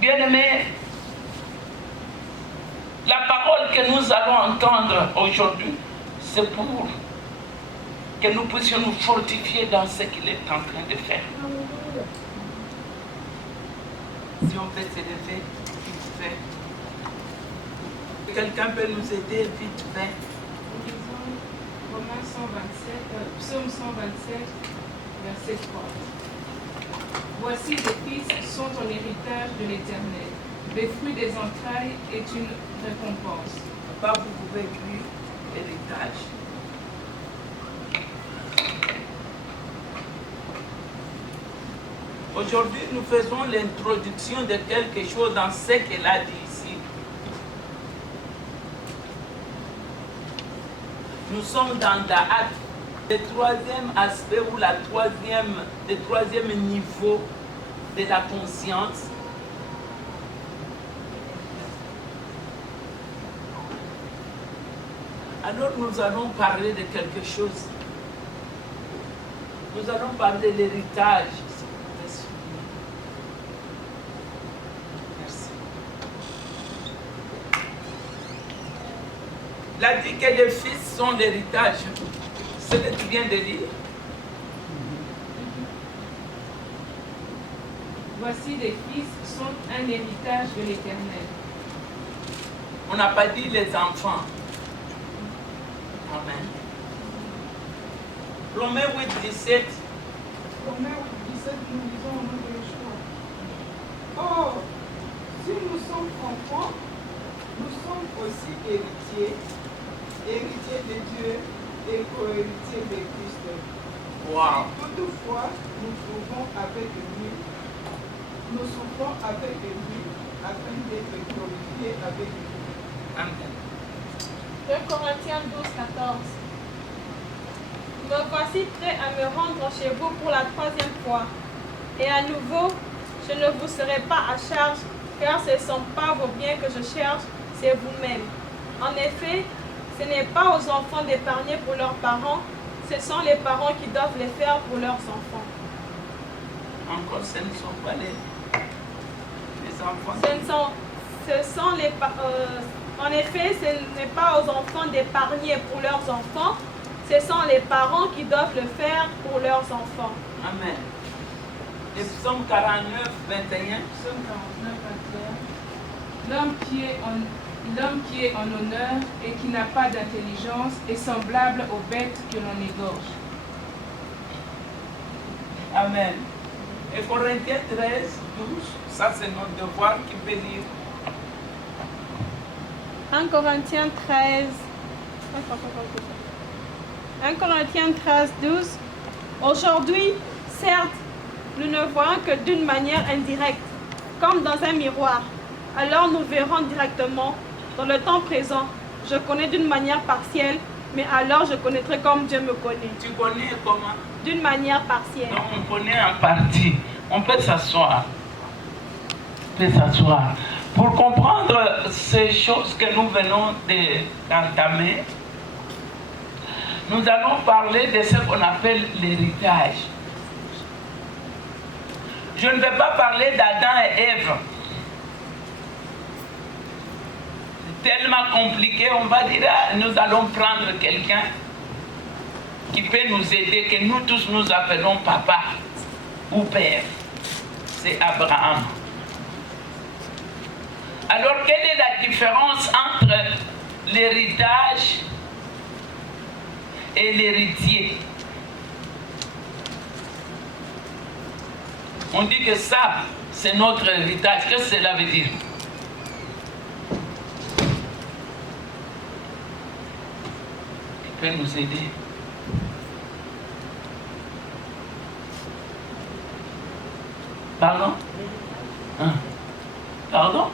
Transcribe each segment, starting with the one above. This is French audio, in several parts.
Bien-aimés, la parole que nous allons entendre aujourd'hui, c'est pour que nous puissions nous fortifier dans ce qu'il est en train de faire. Si on peut s'élever, vite fait. Quelqu'un peut nous aider vite fait. Romains 127, Psaume 127, verset 3. Voici les fils sont ton héritage de l'Éternel. Le fruit des entrailles est une récompense. Papa, vous pouvez écrire héritage. Aujourd'hui, nous faisons l'introduction de quelque chose dans ce qu'elle a dit ici. Nous sommes dans le troisième aspect ou le troisième niveau de la conscience. Alors nous allons parler de quelque chose. Nous allons parler de l'héritage. Merci. Il a dit que les fils sont l'héritage. C'est ce que tu viens de dire. Voici les fils sont un héritage de l'Éternel. On n'a pas dit les enfants. Amen. Romains 8, 17. Romains 8, 17, nous lisons au nom de Yeshua. Or, si nous sommes enfants, nous sommes aussi héritiers, héritiers de Dieu et co-héritiers de Christ. Wow. Si toutefois nous trouvons avec lui, nous souffrons avec lui, afin d'être glorifiés avec lui. Amen. 2 Corinthiens 12, 14. Me voici prêt à me rendre chez vous pour la 3e fois. Et à nouveau, je ne vous serai pas à charge, car ce ne sont pas vos biens que je cherche, c'est vous-même. En effet, ce n'est pas aux enfants d'épargner pour leurs parents, ce sont les parents qui doivent les faire pour leurs enfants. Encore, ce ne sont pas les enfants. En effet, ce n'est pas aux enfants d'épargner pour leurs enfants, ce sont les parents qui doivent le faire pour leurs enfants. Amen. Et Psaume 49, 21. Psaume 49, 21. L'homme qui est en honneur et qui n'a pas d'intelligence est semblable aux bêtes que l'on égorge. Amen. Et Corinthiens 13, 12. Ça, c'est notre devoir qui peut lire. 1 Corinthiens 13, 12. Aujourd'hui, certes, nous ne voyons que d'une manière indirecte, comme dans un miroir. Alors nous verrons directement. Dans le temps présent, je connais d'une manière partielle, mais alors je connaîtrai comme Dieu me connaît. Tu connais comment? D'une manière partielle. Non, on connaît en partie. On peut s'asseoir. Pour comprendre ces choses que nous venons d'entamer, nous allons parler de ce qu'on appelle l'héritage. Je ne vais pas parler d'Adam et Ève. C'est tellement compliqué, on va dire, nous allons prendre quelqu'un qui peut nous aider, que nous tous nous appelons papa ou père. C'est Abraham. Alors, quelle est la différence entre l'héritage et l'héritier? On dit que ça, c'est notre héritage. Qu'est-ce que cela veut dire? Qui peut nous aider? Pardon? Hein? Pardon?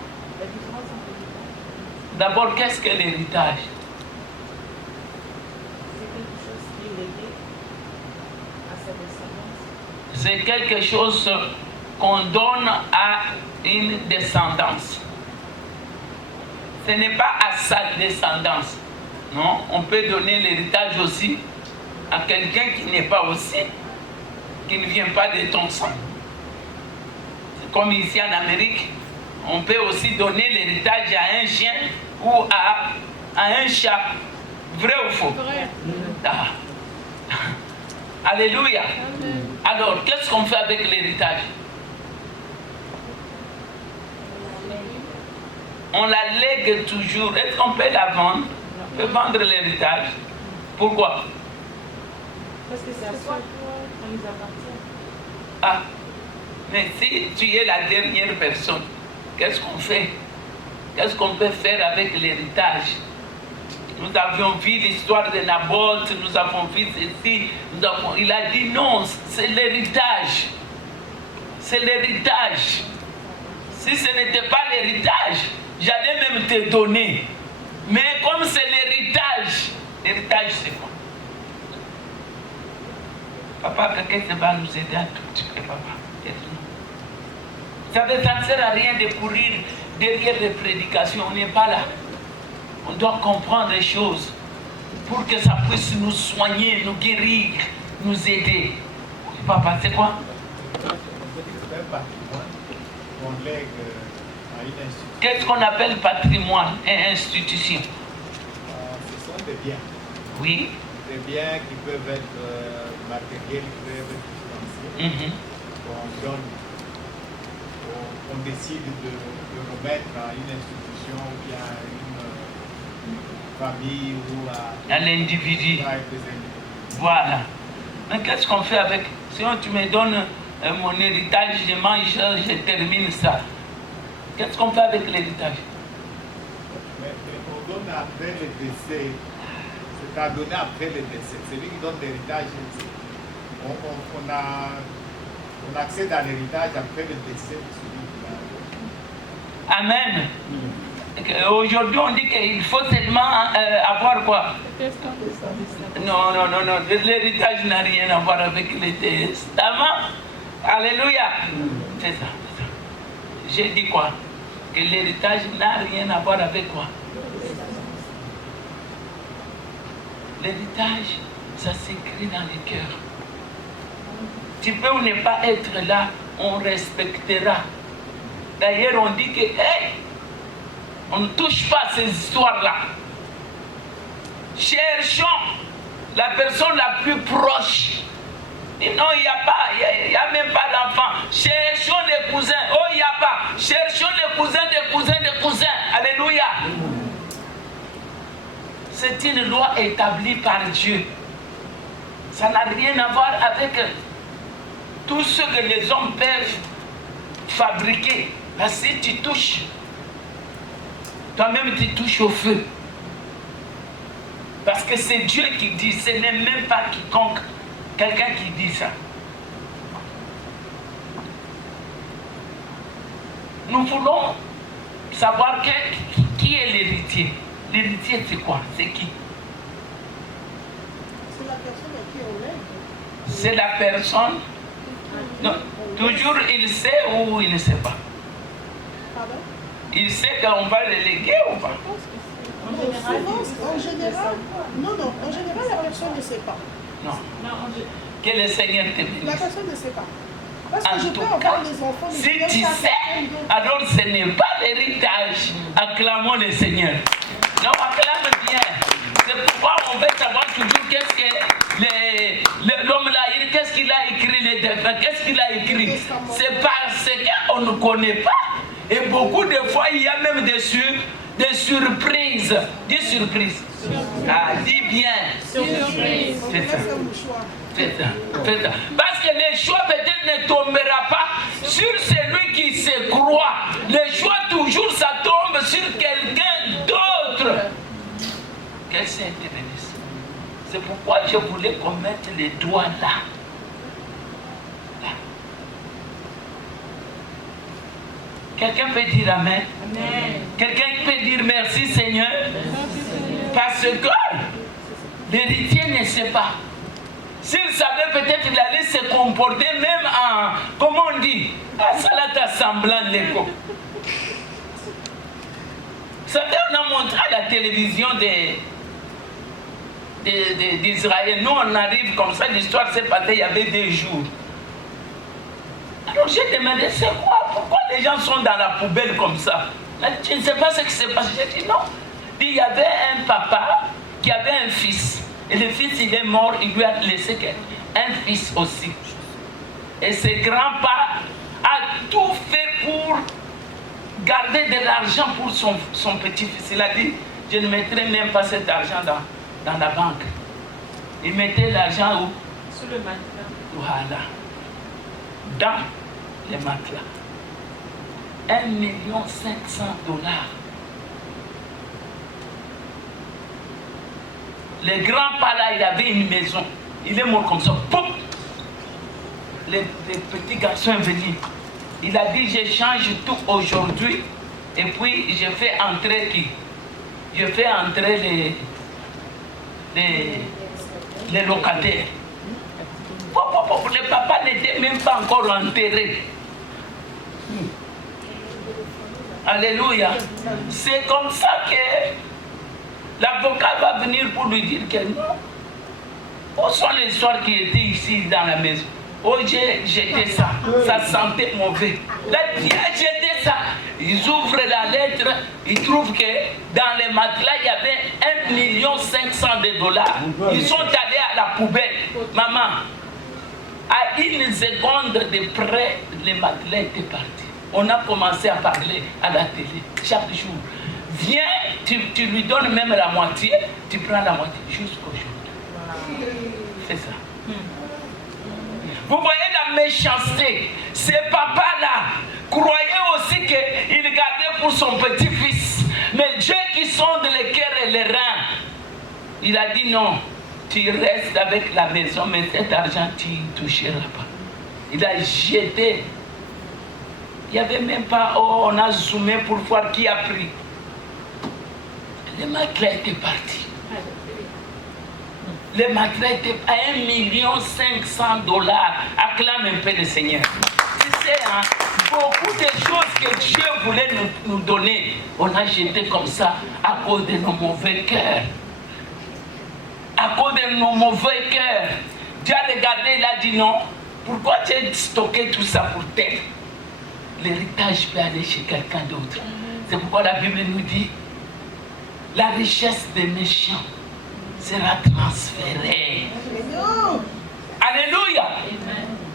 D'abord, qu'est-ce que l'héritage? C'est quelque chose qu'on donne à une descendance. Ce n'est pas à sa descendance. Non, on peut donner l'héritage aussi à quelqu'un qui n'est pas aussi, qui ne vient pas de ton sang. C'est comme ici en Amérique, On peut aussi donner l'héritage à un chien ou à un chat. Vrai ou faux? Vrai. Ah. Alléluia. Alors, qu'est-ce qu'on fait avec l'héritage? On la lègue toujours. Est-ce qu'on peut la vendre? On peut vendre l'héritage. Pourquoi? Parce que c'est à soi. Ça nous appartient. Ah, mais si tu es la dernière personne, qu'est-ce qu'on fait? Qu'est-ce qu'on peut faire avec l'héritage? Nous avions vu l'histoire de Naboth, nous avons vu ceci, il a dit non, c'est l'héritage. C'est l'héritage. Si ce n'était pas l'héritage, j'allais même te donner. Mais comme c'est l'héritage c'est quoi? Papa, quelqu'un va nous aider un tout petit peu, papa. Ça ne sert à rien de courir derrière les prédications, on n'est pas là. On doit comprendre les choses pour que ça puisse nous soigner, nous guérir, nous aider. Papa, c'est quoi? Qu'est-ce qu'on appelle patrimoine et institution? Ce sont des biens. Oui. Des biens qui peuvent être matériels, qui peuvent être financiers. On donne, on décide de remettre à une institution ou bien à une famille ou à l'individu. des individus. Voilà. Mais qu'est-ce qu'on fait avec? Si tu me donnes mon héritage, je mange, je termine ça. Qu'est-ce qu'on fait avec l'héritage? Mais on donne après le décès. C'est à donner après le décès. Celui qui donne l'héritage, on accède à l'héritage après le décès de celui qui l'a. Amen. Aujourd'hui, on dit qu'il faut seulement avoir quoi? Non. L'héritage n'a rien à voir avec le testament. Alléluia. C'est ça. J'ai dit quoi? Que l'héritage n'a rien à voir avec quoi? L'héritage, ça s'écrit dans le cœur. Tu peux ou ne pas être là, on respectera. D'ailleurs, on dit que, hey, on ne touche pas à ces histoires-là. Cherchons la personne la plus proche. Et non, il n'y a pas, il n'y a même pas d'enfant. Cherchons les cousins. Oh, il n'y a pas. Cherchons les cousins des cousins des cousins. Alléluia. C'est une loi établie par Dieu. Ça n'a rien à voir avec tout ce que les hommes peuvent fabriquer. Là, si tu touches, toi-même tu touches au feu. Parce que c'est Dieu qui dit, ce n'est même pas quiconque, quelqu'un qui dit ça. Nous voulons savoir qui est l'héritier. L'héritier, c'est quoi? C'est qui? C'est la personne à qui on lègue. C'est la personne. Non, toujours il sait ou il ne sait pas. Pardon? Il sait qu'on va le léguer ou pas? En général, la personne ne sait pas. Non. Que le Seigneur te bénisse. La personne ne sait pas. Parce que En je tout peux cas, avoir des enfants, mais si je tu n'ai pas sais, quelqu'un d'autre. alors ce n'est pas l'héritage. Acclamons le Seigneur. Non, acclame bien. C'est pourquoi on veut savoir toujours qu'est-ce que l'homme là, qu'est-ce qu'il a écrit, les défunts, qu'est-ce qu'il a écrit. C'est parce qu'on ne connaît pas. Et beaucoup de fois, il y a même des surprises. Dis surprise. Ah, dis bien. Surprise. C'est ça. C'est un mouchoir. Faites ça. Parce que le choix peut-être ne tombera pas sur celui qui se croit. Le choix toujours ça tombe sur quelqu'un d'autre. Quel Saint te bénisse. C'est pourquoi je voulais qu'on mette les doigts là. Là. Quelqu'un peut dire Amen. Amen. Quelqu'un peut dire merci Seigneur. Parce que l'héritier ne sait pas. S'il savait, peut-être il allait se comporter même en, comment on dit, à salata semblant l'écho. Vous savez, on a montré à la télévision d'Israël. Nous, on arrive comme ça, l'histoire s'est passée, il y avait 2 jours. Alors j'ai demandé, c'est quoi pourquoi les gens sont dans la poubelle comme ça? Je ne sais pas ce qui s'est passé. J'ai dit non. Il y avait un papa qui avait un fils. Et le fils, il est mort, il lui a laissé un fils aussi. Et ses grands-parents ont tout fait pour garder de l'argent pour son petit-fils. Il a dit, je ne mettrai même pas cet argent dans la banque. Il mettait l'argent où? Sous le matelas. Voilà. Dans les matelas. 1 500 000 $. Le grand-père là, il avait une maison. Il est mort comme ça. Pouf! Les petits garçons sont venus. Il a dit, je change tout aujourd'hui. Et puis, je fais entrer qui? Je fais entrer les locataires. Le papa n'était même pas encore enterré. Alléluia. C'est comme ça que l'avocat va venir pour lui dire que non. Où sont les soirs qui étaient ici dans la maison? Oh, j'ai jeté ça. Ça sentait mauvais. Là, il a jeté ça. Ils ouvrent la lettre. Ils trouvent que dans les matelas, il y avait 1 500 000 $. Ils sont allés à la poubelle. Maman, à 1 seconde de près, les matelas étaient partis. On a commencé à parler à la télé chaque jour. Viens, tu lui donnes même la moitié, tu prends la moitié jusqu'aujourd'hui. C'est ça. Vous voyez la méchanceté. Ces papas-là croyaient aussi qu'il gardait pour son petit-fils. Mais Dieu qui sonde les cœurs et les reins, il a dit non, tu restes avec la maison, mais cet argent, tu ne toucheras pas. Il a jeté. Il n'y avait même pas, oh, on a zoomé pour voir qui a pris. Les matelas étaient partis. Les matelas étaient à 1 500 000 $. Acclame un peu le Seigneur. Tu sais, hein, beaucoup de choses que Dieu voulait nous donner, on a jeté comme ça à cause de nos mauvais cœurs. À cause de nos mauvais cœurs. Dieu a regardé, il a dit non. Pourquoi tu as stocké tout ça pour tel? L'héritage peut aller chez quelqu'un d'autre. C'est pourquoi la Bible nous dit la richesse des méchants sera transférée. Alléluia.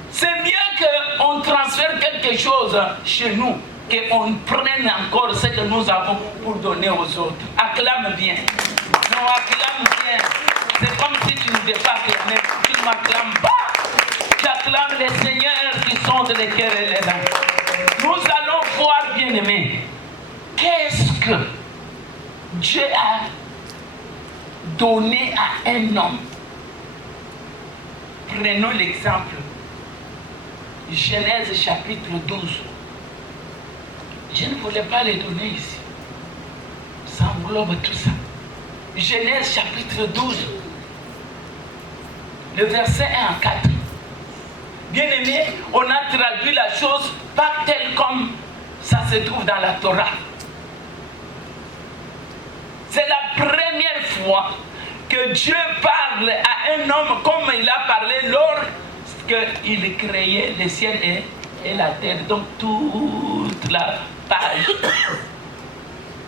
C'est mieux qu'on transfère quelque chose chez nous, qu'on prenne encore ce que nous avons pour donner aux autres. Acclame bien. Non, acclame bien. C'est comme si tu ne devais pas acclamer. Tu ne m'acclames pas. Tu acclames les seigneurs qui sont de les cœurs et les reins. Nous allons voir, bien-aimés, qu'est-ce que Dieu a donné à un homme. Prenons l'exemple. Genèse chapitre 12. Je ne voulais pas les donner ici. Ça englobe tout ça. Genèse chapitre 12. Le verset 1 à 4. Bien-aimé, on a traduit la chose pas telle comme ça se trouve dans la Torah. C'est la première fois que Dieu parle à un homme comme il a parlé lorsqu'il créait le ciel et la terre. Donc toute la page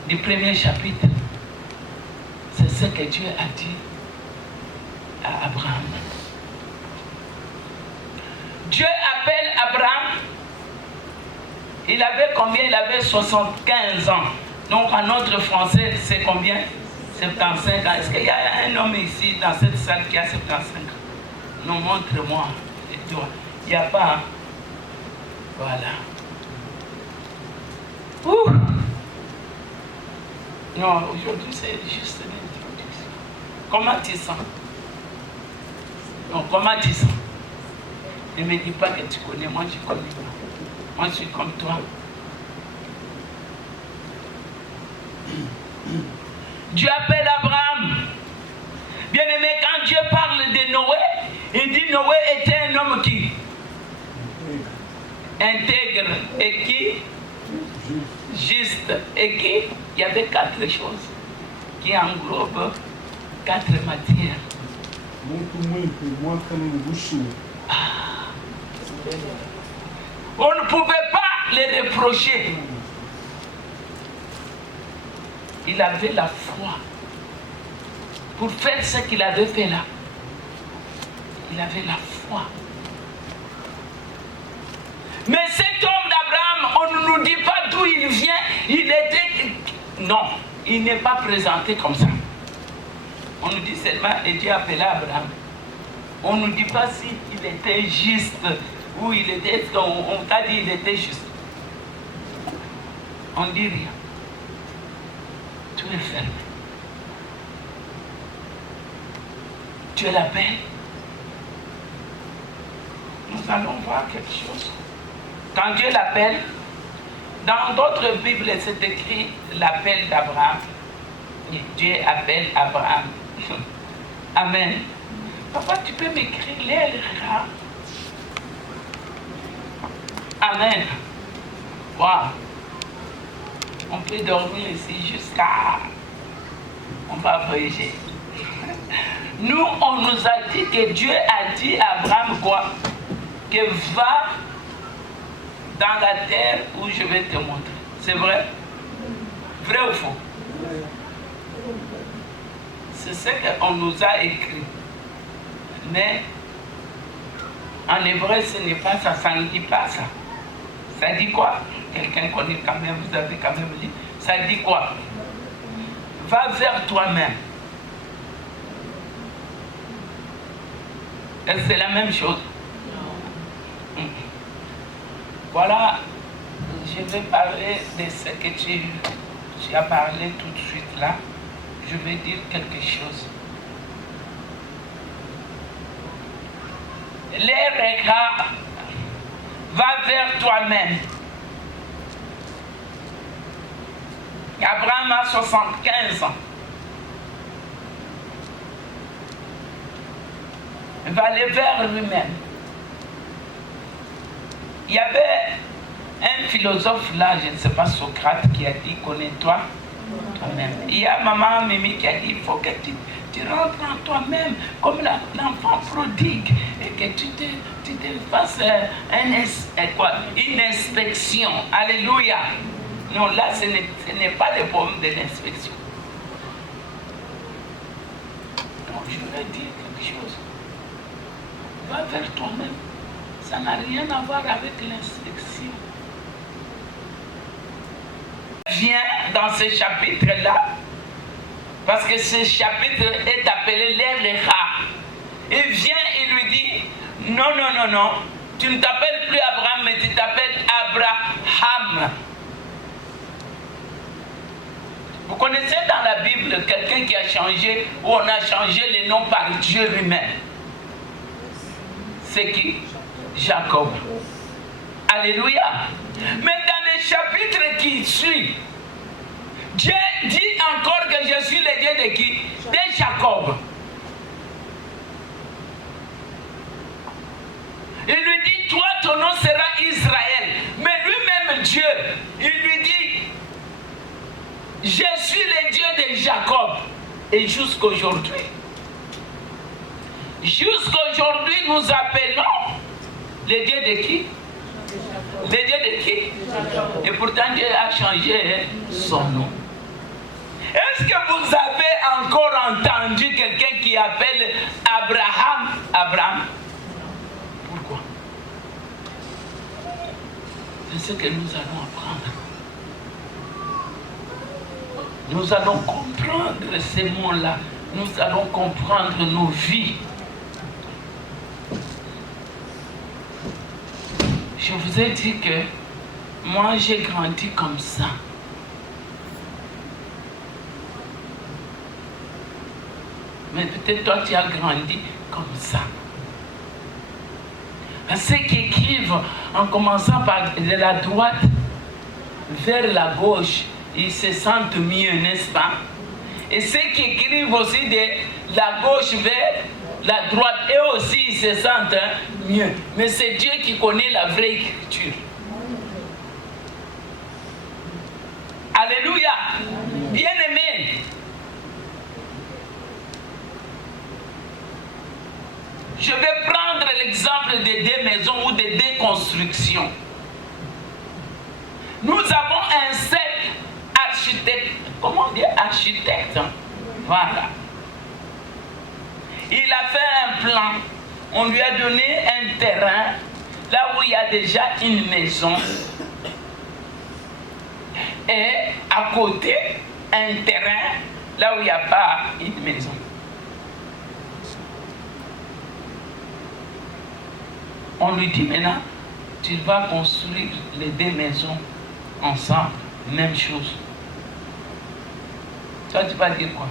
du premier chapitre, c'est ce que Dieu a dit à Abraham. Dieu appelle Abraham. Il avait combien? Il avait 75 ans. Donc en notre français, c'est combien? 75 ans. Est-ce qu'il y a un homme ici dans cette salle qui a 75 ans? Non, montre-moi. Il n'y a pas. Hein? Voilà. Ouh. Non, aujourd'hui c'est juste une introduction. Comment tu sens? Non, comment tu sens? Ne me dis pas que tu connais, moi je connais. Moi je suis comme toi. Dieu appelle Abraham. Bien aimé, quand Dieu parle de Noé, il dit Noé était un homme qui? Intègre. Et qui? Juste. Et qui? Il y avait 4 choses qui englobent 4 matières. On ne pouvait pas le reprocher. Il avait la foi pour faire ce qu'il avait fait là. Il avait la foi. Mais cet homme d'Abraham, on ne nous dit pas d'où il vient. Il était... Non, il n'est pas présenté comme ça. On nous dit seulement, et Dieu appela Abraham. On ne nous dit pas s'il était juste ou il était... On t'a dit qu'il était juste. On ne dit rien. Tout est fermé. Dieu l'appelle. Nous allons voir quelque chose. Quand Dieu l'appelle, dans d'autres Bibles, c'est écrit l'appel d'Abraham. Dieu appelle Abraham. Amen. Papa, tu peux m'écrire l'Elra. Amen. Wow. On peut dormir ici jusqu'à... On va voyager. Nous, on nous a dit que Dieu a dit à Abraham quoi? Que va dans la terre où je vais te montrer. C'est vrai? Vrai ou faux? C'est ce qu'on nous a écrit. Mais en hébreu, ce n'est pas ça, ça ne dit pas ça. Ça dit quoi? Quelqu'un connaît quand même, vous avez quand même lu. Ça dit quoi? Va vers toi-même. Est-ce que c'est la même chose? Voilà, je vais parler de ce que tu as parlé tout de suite là. Je vais dire quelque chose. L'Ereka, va vers toi-même. Abraham a 75 ans. Il va aller vers lui-même. Il y avait un philosophe là, je ne sais pas, Socrate, qui a dit, connais-toi toi-même. Il y a maman Mimi qui a dit, il faut que tu rentres en toi-même comme l'enfant prodigue et que tu te fasses une inspection. Alléluia. Non, là, ce n'est pas le problème de l'inspection. Donc, je voulais dire quelque chose. Va vers toi-même. Ça n'a rien à voir avec l'inspection. Viens dans ce chapitre-là, parce que ce chapitre est appelé l'Ereka. Il vient et lui dit, non, non, non, non, tu ne t'appelles plus Abraham, mais tu t'appelles Abraham. Vous connaissez dans la Bible quelqu'un qui a changé, où on a changé le nom par Dieu lui-même? C'est qui? Jacob. Alléluia. Mais dans le chapitre qui suit, Dieu dit encore que je suis le Dieu de qui? De Jacob. Il lui dit, toi ton nom sera Israël. Mais lui-même Dieu, il lui dit, je suis le Dieu de Jacob. Et jusqu'aujourd'hui, nous appelons le Dieu de qui? Le Dieu de qui? Et pourtant Dieu a changé son nom. Est-ce que vous avez encore entendu quelqu'un qui appelle Abraham? Pourquoi? C'est ce que nous allons apprendre. Nous allons comprendre ces mots-là. Nous allons comprendre nos vies. Je vous ai dit que moi j'ai grandi comme ça. Mais peut-être toi tu as grandi comme ça. Ceux qui écrivent en commençant par de la droite vers la gauche, ils se sentent mieux, n'est-ce pas? Et ceux qui écrivent aussi de la gauche vers la droite, eux aussi ils se sentent mieux. Mais c'est Dieu qui connaît la vraie écriture. Alléluia. Bien-aimés, je vais prendre l'exemple de deux maisons ou de deux constructions. Nous avons un seul architecte. Comment on dit architecte? Voilà. Il a fait un plan. On lui a donné un terrain là où il y a déjà une maison. Et à côté, un terrain là où il n'y a pas une maison. On lui dit maintenant, tu vas construire les deux maisons ensemble, même chose. Toi, tu vas dire quoi?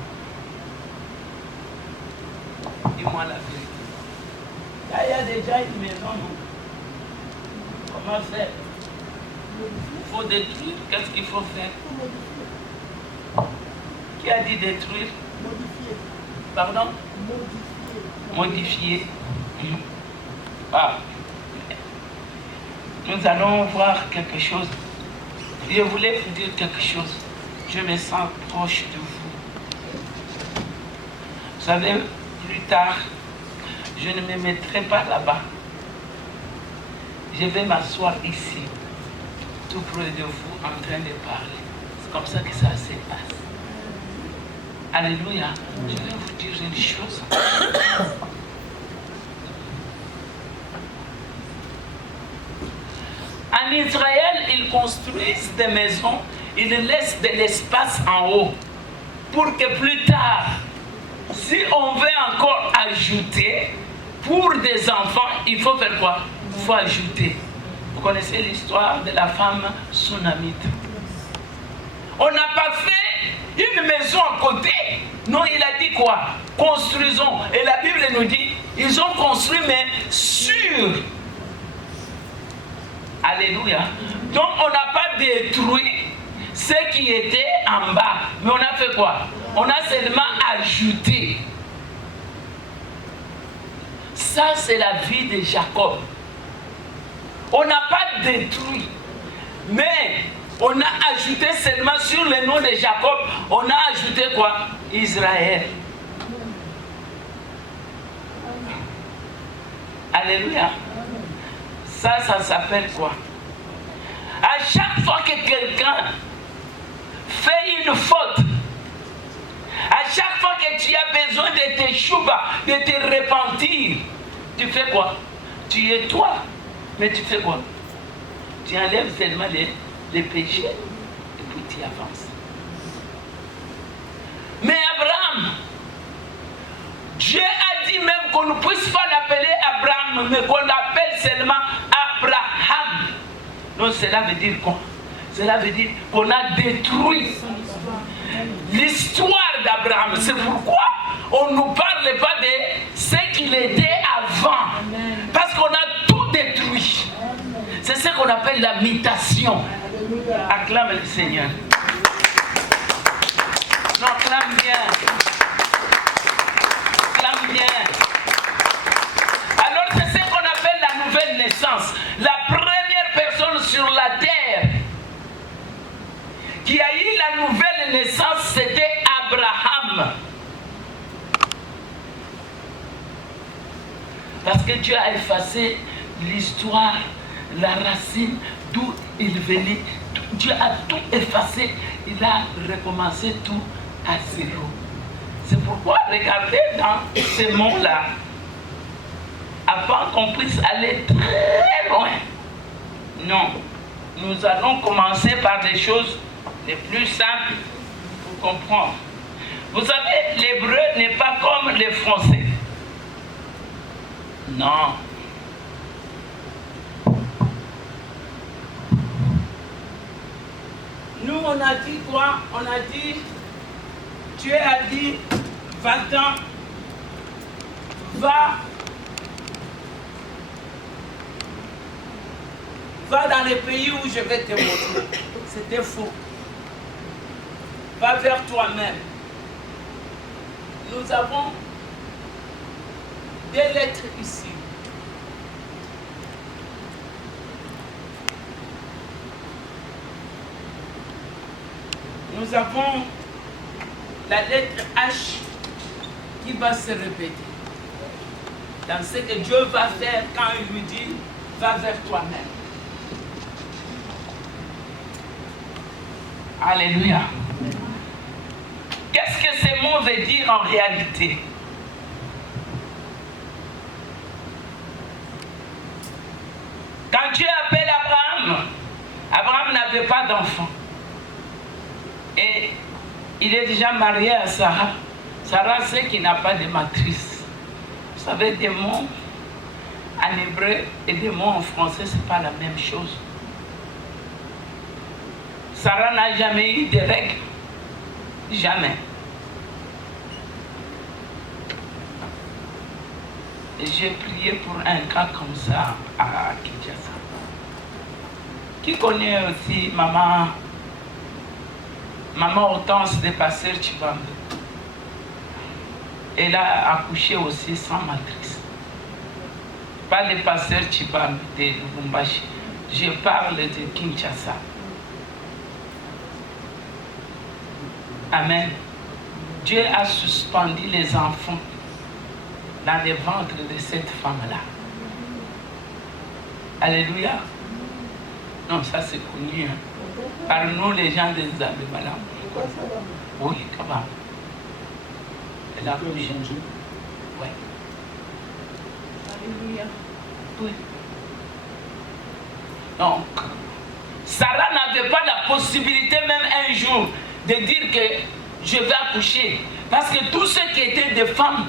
Dis-moi la vérité. Là, il y a déjà une maison, non? Comment faire? Il faut détruire. Qu'est-ce qu'il faut faire? Qui a dit détruire? Modifier. Pardon? Modifier. Ah. Nous allons voir quelque chose. Je voulais vous dire quelque chose. Je me sens proche de vous. Vous savez, plus tard, je ne me mettrai pas là-bas. Je vais m'asseoir ici, tout près de vous, en train de parler. C'est comme ça que ça se passe. Alléluia. Je vais vous dire une chose. En Israël, ils construisent des maisons, ils laissent de l'espace en haut pour que plus tard, si on veut encore ajouter, pour des enfants, il faut faire quoi? Il faut ajouter. Vous connaissez l'histoire de la femme Sunamite. On n'a pas fait une maison à côté. Non, il a dit quoi? Construisons. Et la Bible nous dit, ils ont construit, mais sur. Alléluia. Donc on n'a pas détruit ce qui était en bas. Mais on a fait quoi? On a seulement ajouté. Ça, c'est la vie de Jacob. On n'a pas détruit. Mais on a ajouté seulement sur le nom de Jacob, on a ajouté quoi? Israël. Alléluia. Ça s'appelle quoi? À chaque fois que quelqu'un fait une faute, à chaque fois que tu as besoin de te chouba, de te repentir, tu fais quoi? Tu es toi. Mais tu fais quoi? Tu enlèves seulement les péchés et puis tu avances. Mais Abraham, Dieu a dit même qu'on ne puisse pas l'appeler Abraham, mais qu'on l'appelle seulement Abraham. Donc cela veut dire quoi? Cela veut dire qu'on a détruit l'histoire d'Abraham. C'est pourquoi on ne nous parle pas de ce qu'il était avant. Parce qu'on a tout détruit. C'est ce qu'on appelle la mutation. Acclame le Seigneur. Non, acclame bien. Acclame bien. Alors c'est ce qu'on appelle la nouvelle naissance. La première personne sur la terre qui a eu la nouvelle naissance, c'était Abraham. Parce que Dieu a effacé l'histoire, la racine, d'où il venait. Dieu a tout effacé. Il a recommencé tout à zéro. C'est pourquoi, regardez dans ce monde-là, avant qu'on puisse aller très loin. Non, nous allons commencer par des choses les plus simples pour comprendre. Vous savez, l'hébreu n'est pas comme les français. Non. Nous, on a dit quoi? On a dit, Dieu a dit, va-t'en, va dans les pays où je vais te montrer. C'était faux. Va vers toi-même. Nous avons des lettres ici. Nous avons la lettre H qui va se répéter. Dans ce que Dieu va faire quand il lui dit, va vers toi-même. Alléluia. Qu'est-ce que ces mots veulent dire en réalité? Quand Dieu appelle Abraham, Abraham n'avait pas d'enfant. Et il est déjà marié à Sarah. Sarah, c'est qu'il n'a pas de matrice. Vous savez, des mots en hébreu et des mots en français, ce n'est pas la même chose. Sarah n'a jamais eu de règles. Jamais. Et j'ai prié pour un cas comme ça à Kinshasa. Qui connaît aussi maman Hortense de Pasteur Chibambe? Elle a accouché aussi sans matrice. Pas le Pasteur Chibambe de Lubumbashi. Je parle de Kinshasa. Amen. Dieu a suspendu les enfants dans le ventre de cette femme-là. Alléluia. Non, ça c'est connu. Hein. Par nous, les gens des Zambie, madame. Oui, quand même. Elle a accouché. Oui. Alléluia. Oui. Donc, Sarah n'avait pas la possibilité même un jour de dire que je vais accoucher. Parce que tous ceux qui étaient des femmes,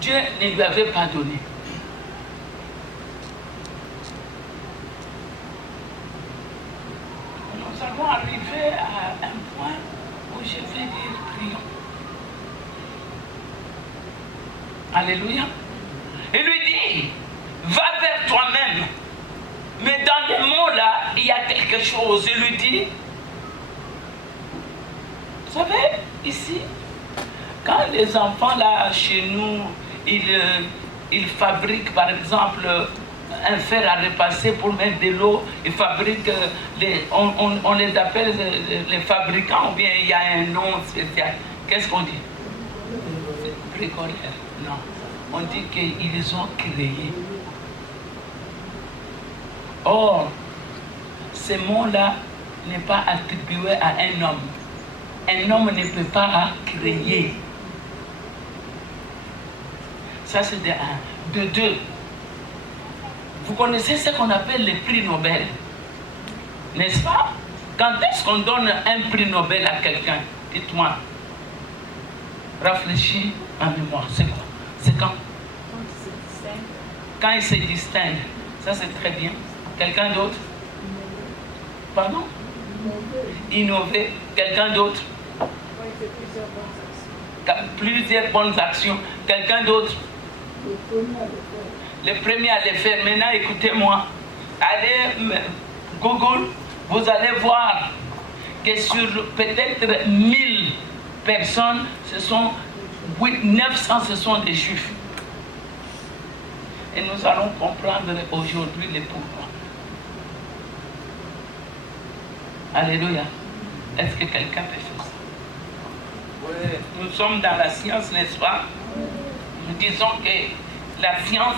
Dieu ne lui avait pas donné. Nous allons arriver à un point où je vais dire prions. Alléluia. Il lui dit, va vers toi-même. Mais dans les mots là, il y a quelque chose. Il lui dit, vous savez, ici, quand les enfants là chez nous, ils fabriquent par exemple un fer à repasser pour mettre de l'eau, ils fabriquent, on les appelle les fabricants, ou bien il y a un nom spécial. Qu'est-ce qu'on dit? Bricoleur. Non. On dit qu'ils ont créé. Or, ce mot-là n'est pas attribué à un homme. Un homme ne peut pas créer. Ça, c'est de un. De deux, vous connaissez ce qu'on appelle les prix Nobel, n'est-ce pas? Quand est-ce qu'on donne un prix Nobel à quelqu'un? Dites-moi. Réfléchis en mémoire. C'est quoi? C'est quand? Quand il se distingue. Ça, c'est très bien. Quelqu'un d'autre? Pardon? Innover. Quelqu'un d'autre? Plusieurs bonnes actions. Quelqu'un d'autre? Le premier à le faire. Maintenant, écoutez-moi. Allez, Google, vous allez voir que sur peut-être 1000 personnes, ce sont 900, ce sont des juifs. Et nous allons comprendre aujourd'hui le pourquoi. Alléluia. Est-ce que quelqu'un peut faire ça? Oui. Nous sommes dans la science, n'est-ce pas? Nous disons que la science,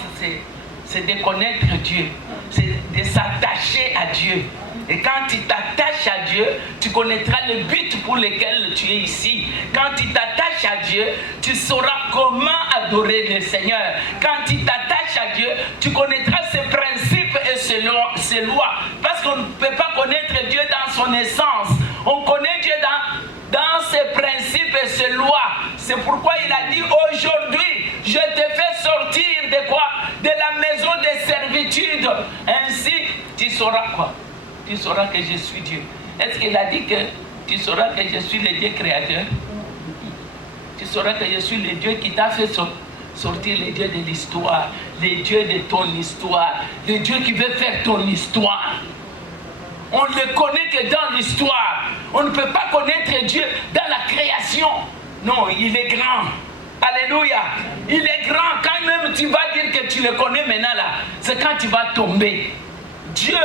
c'est de connaître Dieu, c'est de s'attacher à Dieu. Et quand tu t'attaches à Dieu, tu connaîtras le but pour lequel tu es ici. Quand tu t'attaches à Dieu, tu sauras comment adorer le Seigneur. Quand tu t'attaches à Dieu, tu connaîtras ses principes et ses lois. Parce qu'on ne peut pas connaître Dieu dans son essence. On connaît Dieu dans ses principes et ses lois. C'est pourquoi il a dit aujourd'hui, je te fais sortir de quoi? De la maison de servitude. Ainsi, tu sauras quoi? Tu sauras que je suis Dieu. Est-ce qu'il a dit que tu sauras que je suis le Dieu créateur? Tu sauras que je suis le Dieu qui t'a fait sortir, le Dieu de l'histoire, le Dieu de ton histoire, le Dieu qui veut faire ton histoire. On ne le connaît que dans l'histoire. On ne peut pas connaître Dieu dans la création. Non, il est grand. Alléluia. Il est grand. Quand même tu vas dire que tu le connais maintenant là, c'est quand tu vas tomber. Dieu,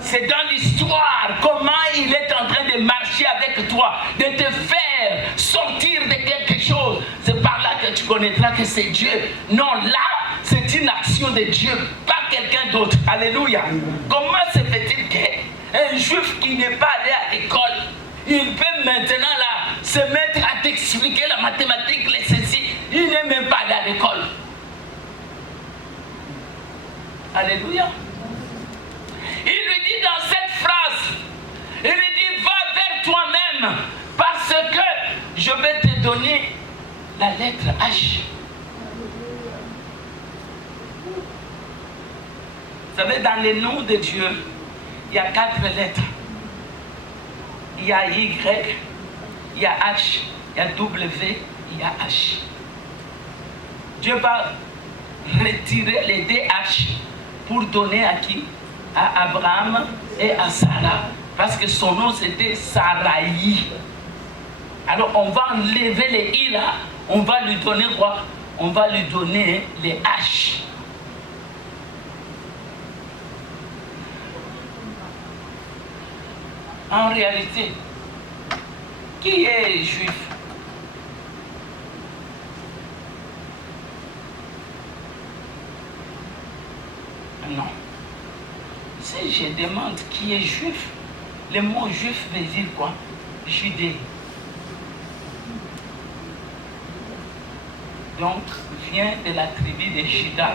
c'est dans l'histoire comment il est en train de marcher avec toi, de te faire sortir de quelque chose. C'est par là que tu connaîtras que c'est Dieu. Non, là, c'est une action de Dieu, pas quelqu'un d'autre. Alléluia. Comment se fait-il qu'un juif qui n'est pas allé à l'école, il peut maintenant là se mettre à t'expliquer la mathématique, les ceci. Il n'est même pas allé à l'école. Alléluia. Il lui dit dans cette phrase, il lui dit, va vers toi-même parce que je vais te donner la lettre H. Vous savez, dans les noms de Dieu, il y a 4 lettres. Il y a Y, il y a H, il y a W, il y a H. Dieu va retirer les DH pour donner à qui? À Abraham et à Sarah. Parce que son nom c'était Saraï. Alors on va enlever les I là, on va lui donner quoi? On va lui donner les H. En réalité, qui est juif? Non. Si je demande qui est juif, le mot juif veut dire quoi? Judée. Donc, vient de la tribu de Juda.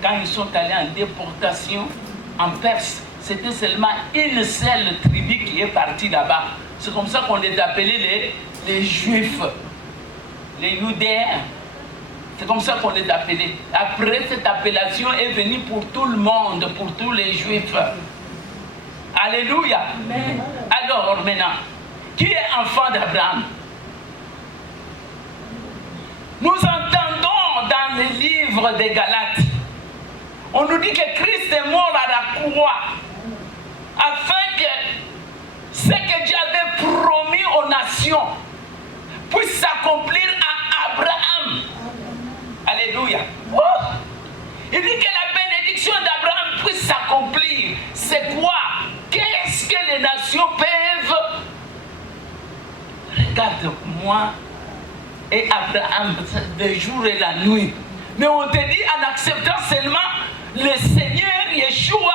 Quand ils sont allés en déportation en Perse, c'était seulement une seule tribu qui est partie là-bas. C'est comme ça qu'on les appelait les Juifs, les Judéens. C'est comme ça qu'on les appelait. Après, cette appellation est venue pour tout le monde, pour tous les Juifs. Alléluia. Amen. Alors maintenant, qui est enfant d'Abraham? Nous entendons dans les livres des Galates, on nous dit que Christ est mort à la croix afin que ce que Dieu avait promis aux nations puisse s'accomplir à Abraham. Alléluia. Oh! Il dit que la bénédiction d'Abraham puisse s'accomplir. C'est quoi? Qu'est-ce que les nations peuvent? Regarde-moi et Abraham, le jour et la nuit. Mais on te dit en acceptant seulement le Seigneur Yeshua,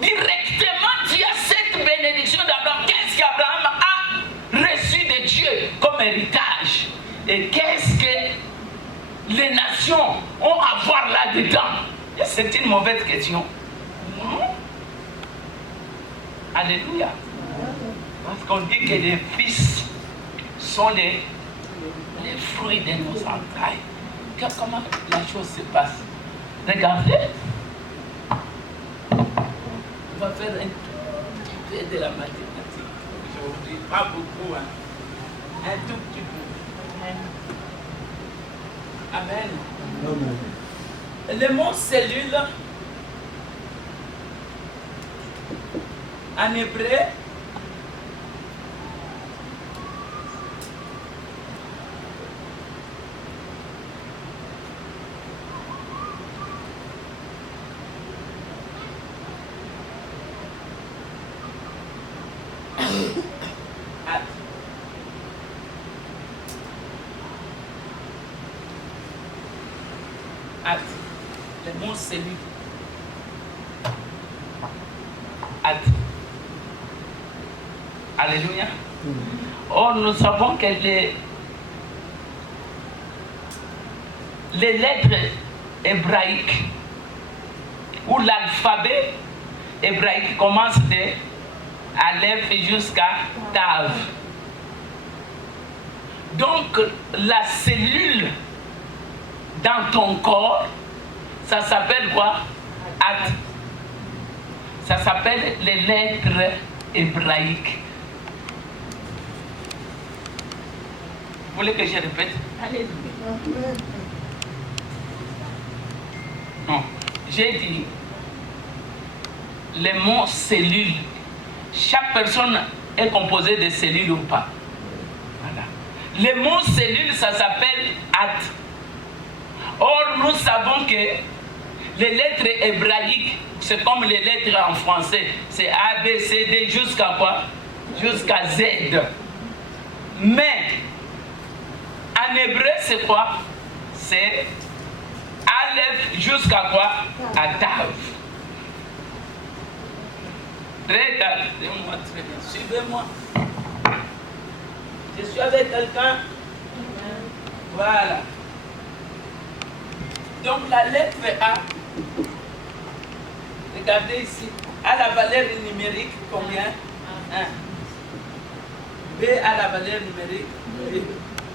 directement tu as cette bénédiction d'Abraham. Qu'est-ce qu'Abraham a reçu de Dieu comme héritage? Et qu'est-ce que les nations ont à voir là-dedans? C'est une mauvaise question. Alléluia. Parce qu'on dit que les fils sont les fruits de nos entrailles. Comment la chose se passe? Regardez. On va faire un tout petit peu de la mathématique. Aujourd'hui, pas beaucoup. Hein. Un tout petit peu. Amen. Amen. Le mot cellule, en hébreu, le mot cellule. Alléluia. Or, nous savons que les lettres hébraïques ou l'alphabet hébraïque commence de Aleph jusqu'à Tav. Donc, la cellule dans ton corps, ça s'appelle quoi? At. Ça s'appelle les lettres hébraïques. Vous voulez que je répète? Allez. Non, j'ai dit le mot cellule. Chaque personne est composée de cellules ou pas. Voilà. Le mot cellule, ça s'appelle at. Or, nous savons que les lettres hébraïques, c'est comme les lettres en français. C'est A, B, C, D jusqu'à quoi? Jusqu'à Z. Mais, en hébreu, c'est quoi? C'est Aleph jusqu'à quoi? À Tav. Regardez-moi très bien. Suivez-moi. Je suis avec quelqu'un. Voilà. Donc la lettre A, regardez ici, a la valeur numérique combien? 1. B a la valeur numérique 2.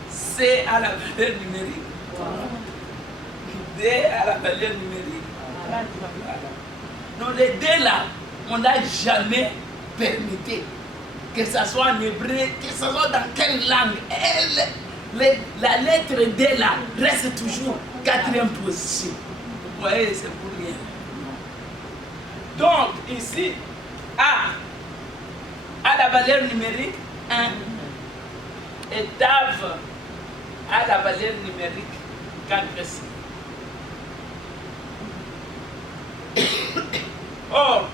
C a la valeur numérique 3. D a la valeur numérique 4. Donc les D là, on n'a jamais permis que ce soit en hébreu, que ce soit dans quelle langue. La lettre D là reste toujours 4e position. Vous voyez, c'est pour rien. Donc ici, A a la valeur numérique 1 et Tav a la valeur numérique 4. Or,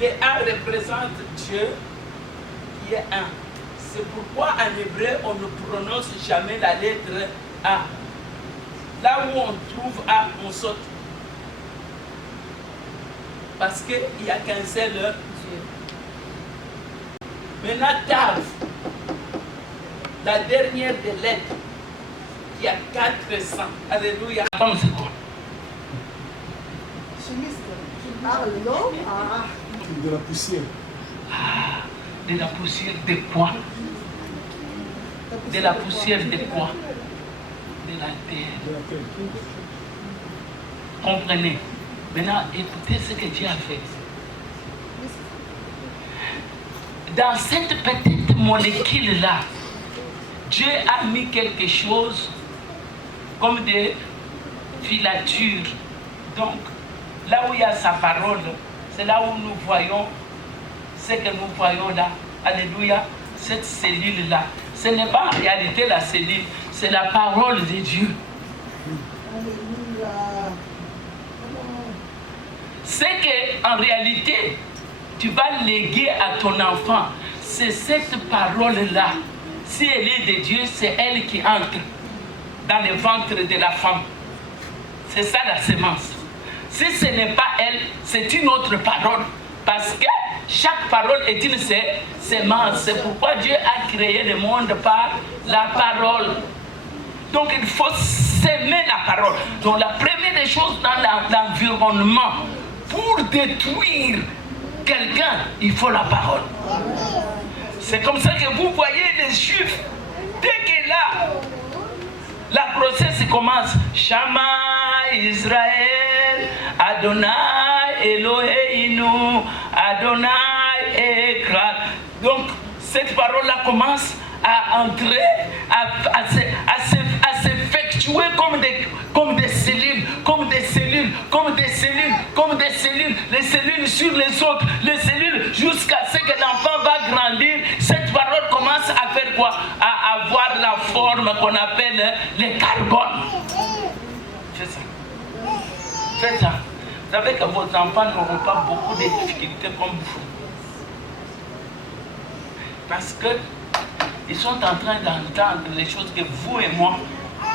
les A représentent Dieu qui est 1. C'est pourquoi en hébreu on ne prononce jamais la lettre A. Là où on trouve A, on saute. Parce qu'il n'y a qu'un seul Dieu. Maintenant, Tav, la dernière des lettres, qui a 400. Alléluia. Comme c'est quoi? De la poussière. Ah, de la poussière de quoi? De la poussière de quoi? De la terre. De la terre. Comprenez? Maintenant, écoutez ce que Dieu a fait. Dans cette petite molécule-là, Dieu a mis quelque chose comme des filatures. Donc, là où il y a sa parole, c'est là où nous voyons ce que nous voyons là. Alléluia. Cette cellule-là. Ce n'est pas en réalité la cellule, c'est la parole de Dieu. C'est qu'en réalité, tu vas léguer à ton enfant. C'est cette parole-là. Si elle est de Dieu, c'est elle qui entre dans le ventre de la femme. C'est ça la sémence. Si ce n'est pas elle, c'est une autre parole. Parce que chaque parole est une sémence. C'est pourquoi Dieu a créé le monde par la parole. Donc il faut s'aimer la parole. Donc la première des choses dans l'environnement, pour détruire quelqu'un, il faut la parole. C'est comme ça que vous voyez les Juifs, dès que là, la grossesse commence. Shama Israël, Adonai Eloheinu, Adonai Ekrat. Donc cette parole-là commence à entrer, à s'effectuer comme des cellules, comme des cellules, comme des cellules, comme des cellules, les cellules sur les autres, les cellules jusqu'à ce que l'enfant va grandir. Cette parole commence à faire quoi? À avoir la forme qu'on appelle les carbones. Faites ça. Faites ça. Vous savez que vos enfants n'auront pas beaucoup de difficultés comme vous. Parce que ils sont en train d'entendre les choses que vous et moi,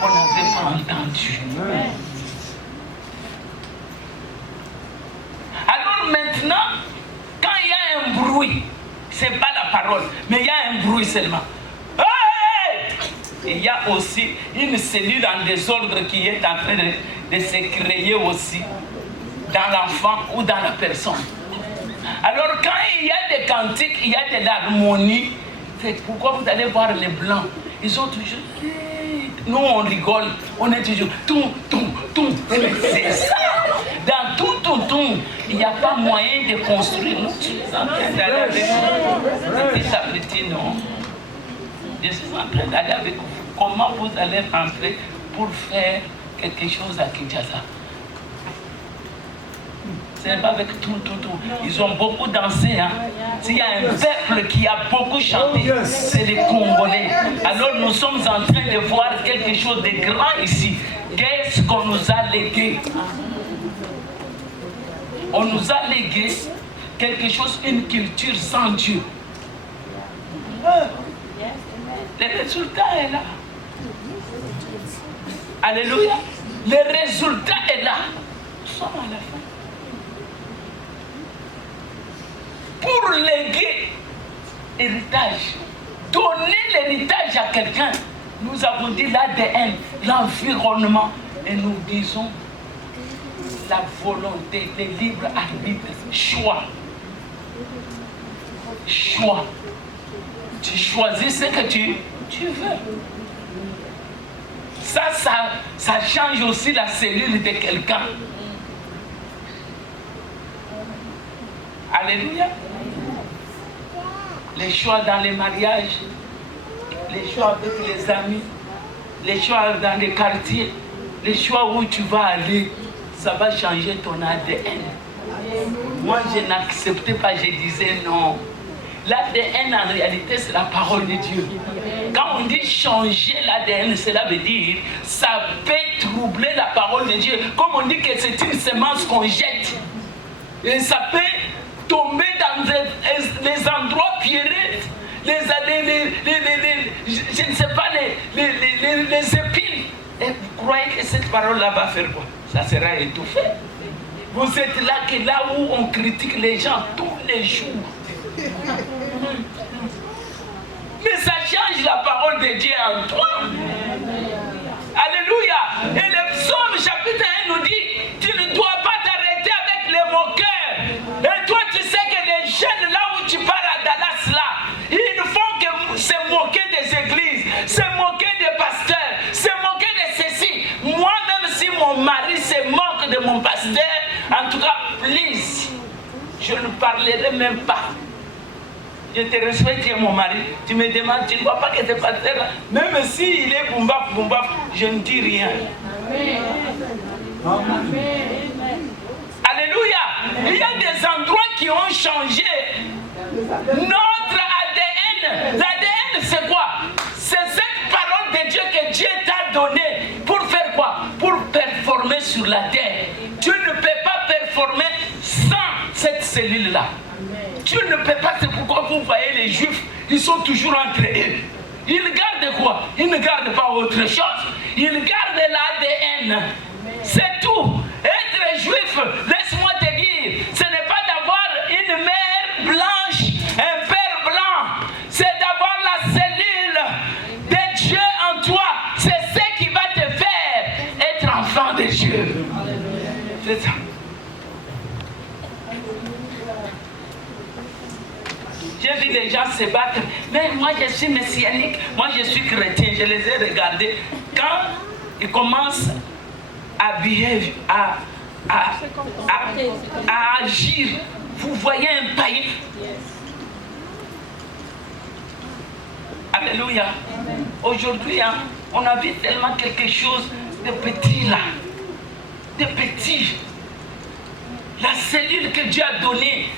on n'avait pas entendues. Alors maintenant, quand il y a un bruit, ce n'est pas la parole, mais il y a un bruit seulement. Hey! Il y a aussi une cellule en désordre qui est en train de se créer aussi dans l'enfant ou dans la personne. Alors quand il y a des cantiques, il y a de l'harmonie. C'est pourquoi vous allez voir les blancs. Ils ont toujours... Nous on rigole, on est toujours... C'est ça. Dans tout, il n'y a pas moyen de construire. Nous, je suis en train d'aller avec vous. Petit à petit, non. Je suis en train d'aller avec vous. Comment vous allez rentrer pour faire quelque chose à Kinshasa? C'est pas avec tout. Ils ont beaucoup dansé. Hein. S'il y a un peuple qui a beaucoup chanté, c'est les Congolais. Alors nous sommes en train de voir quelque chose de grand ici. Qu'est-ce qu'on nous a légué? On nous a légué quelque chose, une culture sans Dieu. Le résultat est là. Alléluia. Le résultat est là. Nous sommes à la fin. Pour léguer héritage, donner l'héritage à quelqu'un. Nous avons dit l'ADN, l'environnement. Et nous disons la volonté, le libre arbitre, choix. Choix. Tu choisis ce que tu veux. Ça change aussi la cellule de quelqu'un. Alléluia. Les choix dans les mariages, les choix avec les amis, les choix dans les quartiers, les choix où tu vas aller, ça va changer ton ADN. Moi, je n'acceptais pas, je disais non. L'ADN, en réalité, c'est la parole de Dieu. Quand on dit changer l'ADN, cela veut dire ça peut troubler la parole de Dieu. Comme on dit que c'est une semence qu'on jette. Et ça peut tomber dans les endroits pierreux, je ne sais pas, les épines. Et vous croyez que cette parole-là va faire quoi? Ça sera étouffé. Vous êtes là où on critique les gens tous les jours. Mais ça change la parole de Dieu en toi. Alléluia. Et le psaume chapitre 1 nous dit, tu ne dois pas t'arrêter avec les moqueurs. Et toi tu sais que les jeunes là où tu pars à Dallas là, ils ne font que se moquer des églises, se moquer des pasteurs, se moquer de ceci. Moi même si mon mari se moque de mon pasteur, en tout cas, please, je ne parlerai même pas. Je te respecte, mon mari. Tu me demandes, tu ne vois pas que c'est pasteur là. Même s'il est bombaf, je ne dis rien. Amen. Alléluia. Il y a des endroits qui ont changé. Notre ADN. L'ADN, c'est quoi? C'est cette parole de Dieu que Dieu t'a donnée. Pour faire quoi? Pour performer sur la terre. Tu ne peux pas performer sans cette cellule-là. Tu ne peux pas, c'est pourquoi vous voyez les Juifs, ils sont toujours entre eux. Ils gardent quoi? Ils ne gardent pas autre chose. Ils gardent l'ADN. C'est tout. Être juif, laisse-moi te dire, ce n'est pas d'avoir une mère blanche, un père blanc. C'est d'avoir la cellule de Dieu en toi. C'est ce qui va te faire être enfant de Dieu. C'est ça. J'ai vu les gens se battre. Mais moi je suis messianique, moi je suis chrétien. Je les ai regardés. Quand ils commencent à behave, à agir, vous voyez un païen. Alléluia. Aujourd'hui, hein, on a vu tellement quelque chose de petit là. De petit. La cellule que Dieu a donnée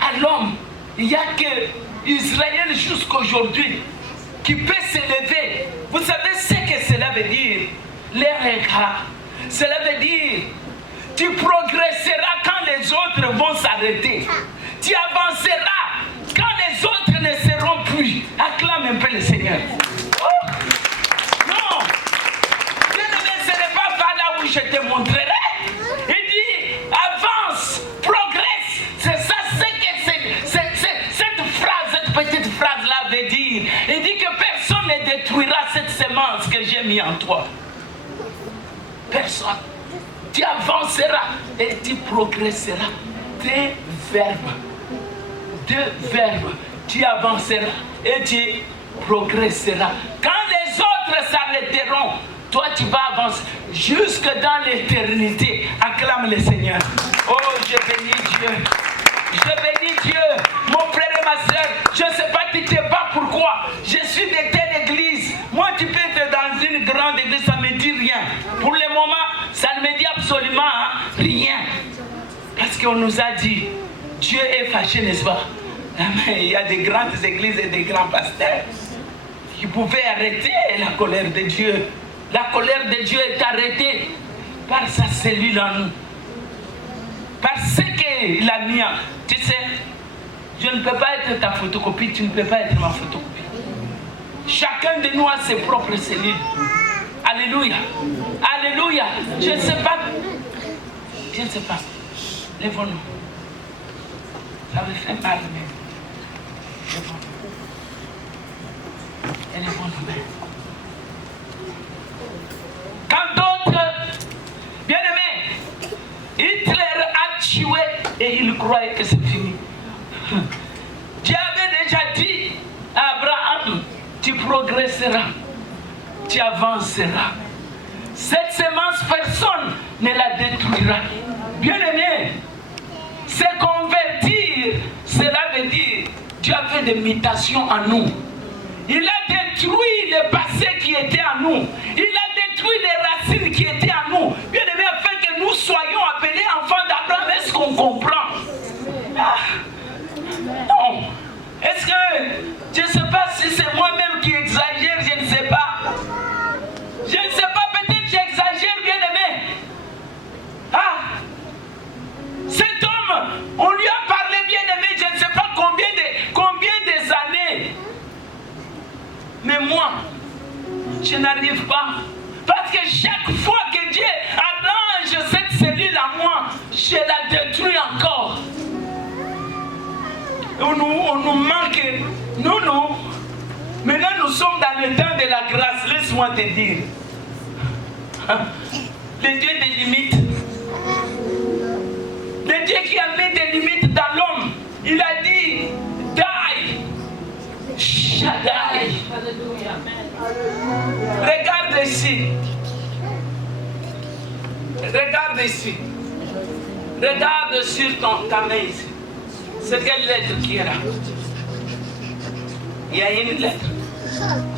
à l'homme. Il n'y a que Israël jusqu'aujourd'hui qui peut s'élever. Vous savez ce que cela veut dire? L'Ereka. Cela veut dire tu progresseras quand les autres vont s'arrêter. Tu avanceras quand les autres ne seront plus. Acclame un peu le Seigneur. Oh! Non! Je ne serai pas là où je te montrerai. Il dit avance, progresse. C'est ça ce que petite phrase-là veut dire. Il dit que personne ne détruira cette semence que j'ai mis en toi. Personne. Tu avanceras et tu progresseras. Deux verbes. Tu avanceras et tu progresseras. Quand les autres s'arrêteront, toi tu vas avancer jusque dans l'éternité. Acclame le Seigneur. Oh, je bénis Dieu. Je bénis Dieu, mon frère et ma soeur. Je ne sais pas tu te bats pourquoi. Je suis de telle église. Moi, tu peux être dans une grande église, ça ne me dit rien. Pour le moment, ça ne me dit absolument rien. Parce qu'on nous a dit, Dieu est fâché, n'est-ce pas? Mais il y a des grandes églises et des grands pasteurs qui pouvaient arrêter la colère de Dieu. La colère de Dieu est arrêtée par sa cellule en nous. Parce qu'il a mis en... Tu sais, je ne peux pas être ta photocopie, tu ne peux pas être ma photocopie. Chacun de nous a ses propres cellules. Alléluia. Alléluia. Je ne sais pas. Je ne sais pas. Lève-nous. Ça me fait mal, mais... et les bonnes mains. Quand d'autres, bien aimés, Hitler a tué et il croyait que c'est fini. Dieu avait déjà dit à Abraham, tu progresseras, tu avanceras. Cette semence, personne ne la détruira. Bien aimé, se convertir, cela veut dire Dieu a fait des mutations en nous. Il a détruit le passé qui était en nous. Il a détruit les racines qui étaient en nous. Bien aimé, afin que nous soyons appelés enfants d'Abraham. Est-ce qu'on comprend? Non. Est-ce que, je ne sais pas si c'est moi-même qui exagère, je ne sais pas. Je ne sais pas, peut-être j'exagère, bien aimé. Cet homme, on lui a parlé, bien aimé, je ne sais pas combien des années. Mais moi, je n'arrive pas. Parce que chaque fois que Dieu arrange cette cellule à moi, je la détruis encore. On nous manque. Non. Maintenant, nous sommes dans le temps de la grâce. Laisse-moi te dire. Le Dieu des limites. Le Dieu qui a mis des limites dans l'homme. Il a dit, die. Shaddai. Regarde ici. Regarde ici. Regarde sur ta main ici. C'est quelle lettre qui est là? Il y a une lettre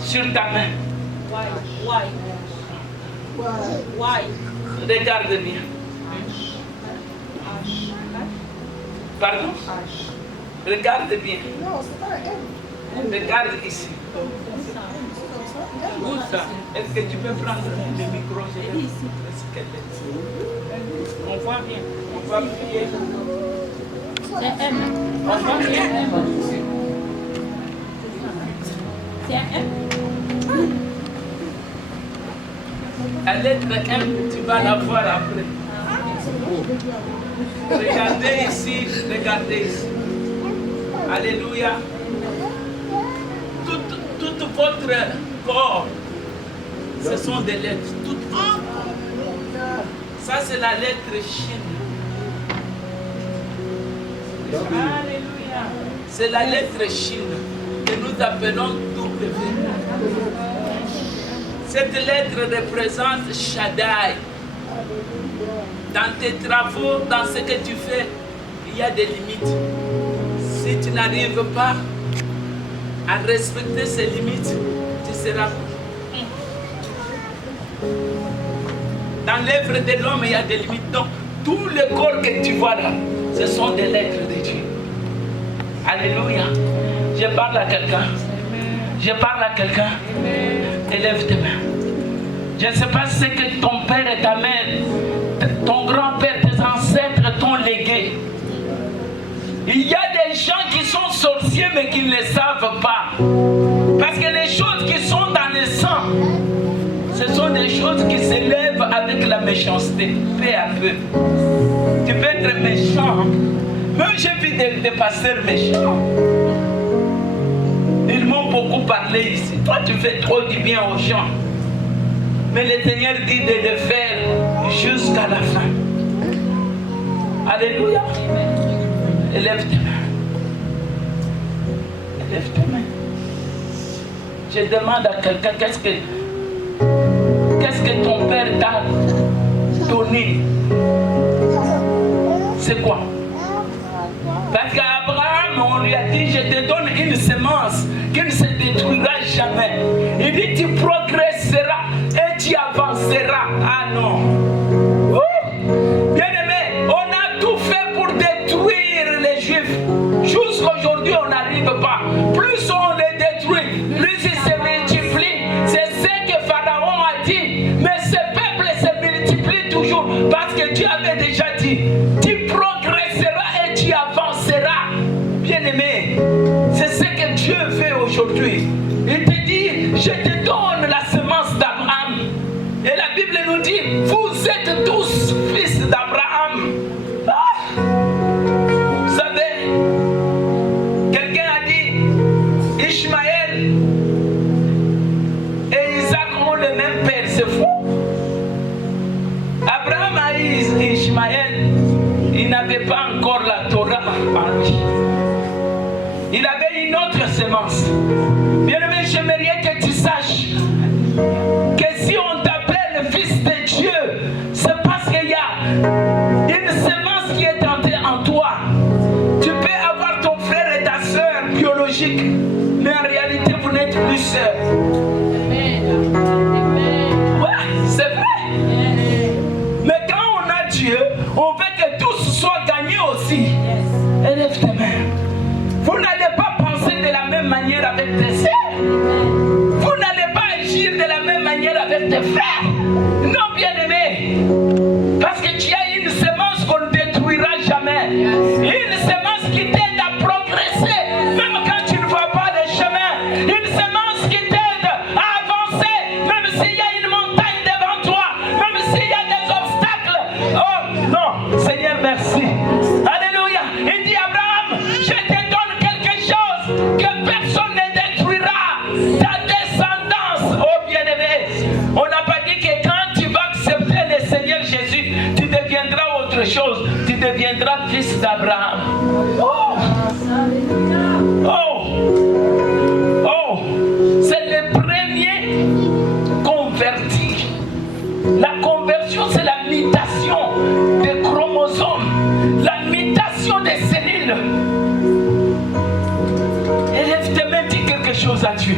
sur ta main. Regarde bien. Pardon? Regarde bien. Regarde ici. Où ça? Est-ce que tu peux prendre le micro? On voit bien. On va prier. C'est M. On voit bien. C'est un M. La lettre M, tu vas la voir après. Regardez ici, regardez ici. Alléluia. Tout votre corps, ce sont des lettres. Tout. Ça, c'est la lettre Chine. Alléluia. C'est la lettre Chine que nous appelons W. Cette lettre représente Shaddai. Dans tes travaux, dans ce que tu fais, il y a des limites. Si tu n'arrives pas à respecter ces limites, tu seras. Dans l'œuvre de l'homme, il y a des limites. Donc, tout le corps que tu vois là, ce sont des lettres de Dieu. Alléluia. Je parle à quelqu'un. Je parle à quelqu'un. Élève tes mains. Je ne sais pas ce que ton père et ta mère, ton grand-père, tes ancêtres t'ont légué. Il y a des gens qui sont sorciers mais qui ne le savent pas. Parce que les choses qui sont dans le sang, ce sont des choses qui s'élèvent avec la méchanceté, peu à peu. Tu peux être méchant. Même j'ai vu des pasteurs méchants. Ils m'ont beaucoup parlé ici. Toi, tu fais trop du bien aux gens. Mais le Seigneur dit de le faire jusqu'à la fin. Alléluia. Élève tes mains. Élève tes mains. Je demande à quelqu'un, qu'est-ce que ton père t'a donné? C'est quoi? Parce qu'à Abraham, on lui a dit, je te donne une semence qui ne se détruira jamais. Il dit, tu progresseras et tu avanceras. Ah non. Bien aimé, on a tout fait pour détruire les Juifs. Jusqu'aujourd'hui, on n'arrive pas. Plus on les détruit, plus ils se multiplient. C'est ce que Pharaon a dit. Mais ce peuple se multiplie toujours. Parce que Dieu avait déjà dit, tu progresseras et tu avanceras. Bien aimé, c'est ce que Dieu fait aujourd'hui. Il te dit, je te donne la semence d'Abraham. Et la Bible nous dit, vous êtes tous fils d'Abraham. Vous savez, quelqu'un a dit, Ishmaël descendance. Bien-aimé, j'aimerais que tu saches que si on t'appelle fils de Dieu, c'est parce qu'il y a une semence qui est entrée en toi. Tu peux avoir ton frère et ta soeur biologique, mais en réalité, vous n'êtes plus sœurs. Ouais, c'est vrai. Mais quand on a Dieu, on veut que tous soient gagnés aussi. Élève tes mains. Vous n'allez pas penser de la même manière avec tes sœurs. Vous n'allez pas agir de la même manière avec tes frères. Non, bien-aimé. Parce que tu as une semence qu'on ne détruira jamais. Une semence qui t'aide à progresser, même quand tu ne vois pas le chemin. Une semence qui t'aide à avancer, même s'il y a une montagne devant toi, même s'il y a des obstacles. Oh non, Seigneur, merci. Alléluia. Il dit Abraham, je te donne quelque chose que personne ne détruira. Ta descendance, oh bien-aimé. On n'a pas dit que quand tu vas accepter le Seigneur Jésus, tu deviendras autre chose. Tu deviendras fils d'Abraham. Oh! Oh! Oh! C'est le premier converti. La conversion, c'est la mutation des chromosomes, la mutation des cellules. Élève tes mains, dis quelque chose à Dieu.